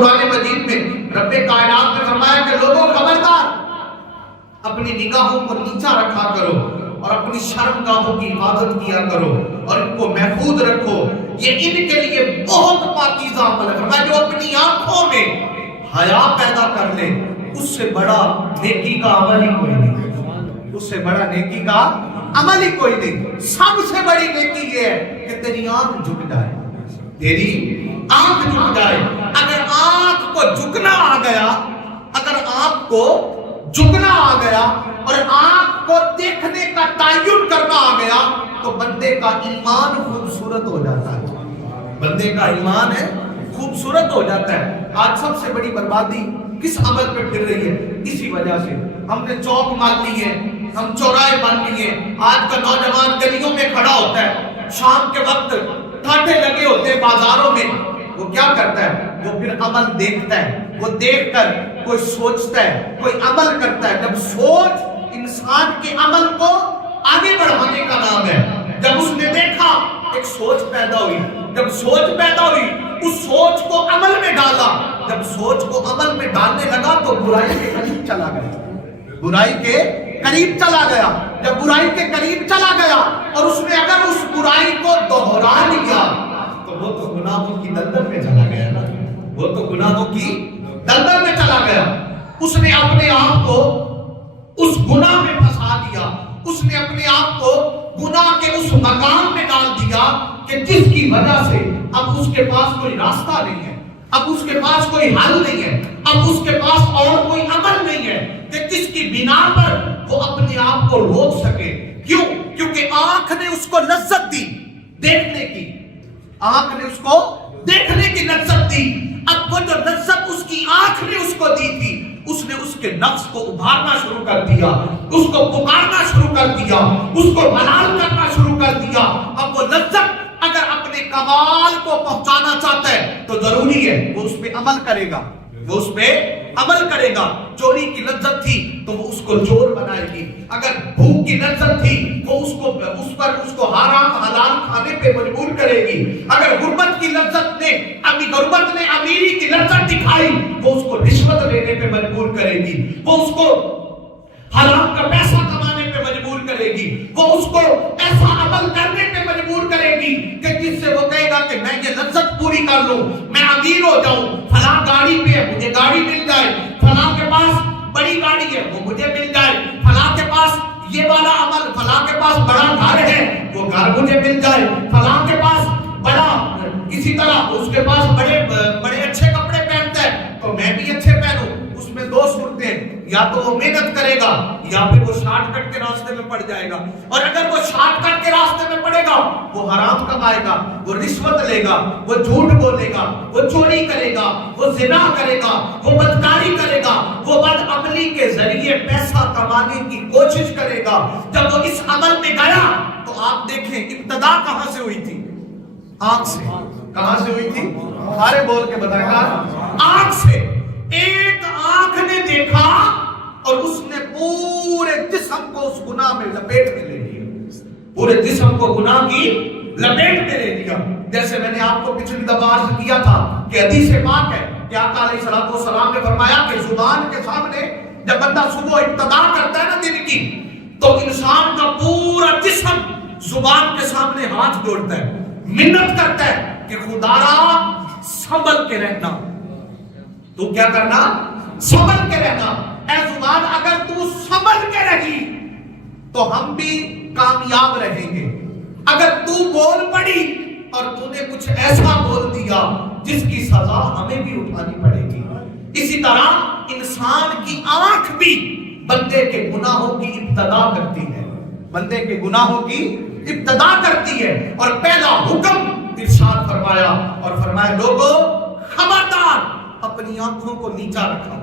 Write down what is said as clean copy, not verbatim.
قرآن مجید میں رب کائنات نے فرمایا کہ لوگوں خبردار، اپنی نگاہوں کو نیچا رکھا کرو اور اپنی شرمگاہوں کی حفاظت کیا کرو اور ان کو محفوظ رکھو، یہ ان کے لیے بہت پاکیزہ عمل ہے۔ فرمایا جو اپنی آنکھوں میں حیا پیدا کر لے، اس سے بڑا نیکی کا عمل ہی کوئی نہیں، اس سے بڑا نیکی کا عمل ہی کوئی نہیں۔ سب سے بڑی نیکی یہ ہے کہ تیری آنکھ جھک جائے، تیری آنکھ جھک جائے۔ اگر آنکھ کو جھکنا آ گیا، اگر آنکھ کو جھکنا آ گیا اور آنکھ کو دیکھنے کا تعین کرنا آ گیا تو بندے کا ایمان خوبصورت ہو جاتا ہے، بندے کا ایمان ہے خوبصورت ہو جاتا ہے۔ آج سب سے بڑی بربادی کس عمل پہ پھر رہی ہے؟ اسی وجہ سے ہم نے چوک مان لی ہے، ہم چوراہے مان لیے۔ آج کا نوجوان گلیوں میں کھڑا ہوتا ہے، شام کے وقت ٹھاٹھے لگے ہوتے ہیں بازاروں میں، وہ کیا کرتا ہے؟ وہ پھر عمل دیکھتا ہے، وہ دیکھ کر کوئی سوچتا ہے، کوئی عمل کرتا ہے۔ جب سوچ انسان کے عمل کو آگے بڑھانے کا نام ہے، جب اس نے دیکھا ایک سوچ پیدا ہوئی، جب سوچ پیدا ہوئی اس سوچ کو عمل میں ڈالا، جب سوچ کو عمل میں ڈالنے لگا تو برائی کے قریب چلا گیا، برائی کے قریب چلا گیا۔ جب برائی کے قریب چلا گیا اور اس نے اگر اس برائی کو دوہرا لیا تو وہ تو گناہوں کی دلدل میں چلا گیا نا، وہ تو گناہوں کی دلدل میں چلا گیا۔ اس نے اپنے آپ کو اس گناہ میں پھنسا دیا، اس نے اپنے آپ کو گناہ کے اس مقام میں ڈال دیا کہ جس کی وجہ سے اب اس کے پاس کوئی راستہ نہیں ہے، اب اس کے پاس کوئی حل نہیں ہے، اب اس کے پاس اور کوئی عمل نہیں ہے کہ جس کی بنا پر وہ اپنے آپ کو روک سکے۔ کیوں؟ کیونکہ آنکھ نے اس کو لذت دی دیکھنے کی، آنکھ نے اس کو دیکھنے کی لذت دی۔ اب وہ جو لذت اس کی آنکھ نے اس کو دی تھی، اس نے اس کے نفس کو ابھارنا شروع کر دیا، اس کو پکارنا شروع کر دیا، اس کو حلال کرنا شروع کر دیا۔ اب وہ لذت اگر اپنے کمال کو پہنچانا چاہتا ہے تو ضروری ہے وہ اس پہ عمل کرے گا، وہ اس پہ عمل کرے گا۔ چوری کی لذت تھی تو وہ اس کو چور بنائے گی، اگر بھوک کی لذت تھی وہ اس کو حرام حلال کھانے پہ مجبور کرے گی، اگر غربت کی لذت نے غربت نے امیری کی لذت دکھائی وہ اس کو رشوت لینے پہ مجبور کرے گی، وہ اس کو حرام کا پیسہ کمانے پہ مجبور کرے گی، وہ اس کو ایسا عمل کرنے پہ مجبور کرے گی کہ جس سے وہ کہے گا کہ میں یہ لذت پوری کر لوں، میں امیر ہو جاؤں، فلاں گاڑی پہ ہے مجھے گاڑی مل جائے، فلاں کے پاس بڑی گاڑی ہے وہ مجھے مل جائے، فلاں کے پاس یہ والا عمل، فلاں کے پاس بڑا گھر ہے وہ گھر مجھے مل جائے، فلاں کے پاس بڑا کسی طرح اس کے پاس بڑے اچھے کپڑے پہنتا ہے تو میں بھی اچھے پہنوں۔ اس میں دو صورتیں، یا تو وہ محنت کرے گا یا پھر وہ شارٹ کٹ کے راستے میں پڑ جائے گا، اور اگر وہ شارٹ کٹ کے راستے میں پڑے گا وہ حرام کمائے گا، وہ رشوت لے گا، وہ جھوٹ بولے گا، وہ چوری کرے گا، وہ زنا کرے گا، وہ بدکاری کرے گا، وہ بدعملی کے ذریعے پیسہ کمانے کی کوشش کرے گا۔ جب وہ اس عمل میں گیا تو آپ دیکھیں ابتدا کہاں سے ہوئی تھی؟ آنکھ سے۔ کہاں سے ہوئی تھی؟ سارے بول کے بتائیں گا، آنکھ سے۔ ایک آنکھ نے دیکھا اور اس نے پورے جسم کو اس گناہ میں لپیٹ کے لے لیا، پورے جسم کو گناہ کی لپیٹ میں لے لیا۔ جیسے میں نے آپ کو پچھلی دفعہ عرض کیا تھا کہ حدیث پاک ہے کہ آقا علیہ الصلوۃ والسلام نے فرمایا کہ زبان کے سامنے جب بندہ صبح ابتدا کرتا ہے نا دن کی تو انسان کا پورا جسم زبان کے سامنے ہاتھ جوڑتا ہے، منت کرتا ہے کہ خدا را سنبھل کے رہنا، تو کیا کرنا؟ سنبھل کے رہنا۔ اے زبان اگر تو سنبھل کے رہی تو ہم بھی کامیاب رہیں گے، اگر تو بول پڑی اور تو نے کچھ ایسا بول دیا جس کی سزا ہمیں بھی اٹھانی پڑے گی۔ اسی طرح انسان کی آنکھ بھی بندے کے گناہوں کی ابتدا کرتی ہے، بندے کے گناہوں کی ابتدا کرتی ہے۔ اور پہلا حکم ارشاد فرمایا اور فرمایا لوگو خبردار اپنی آنکھوں کو نیچا رکھا،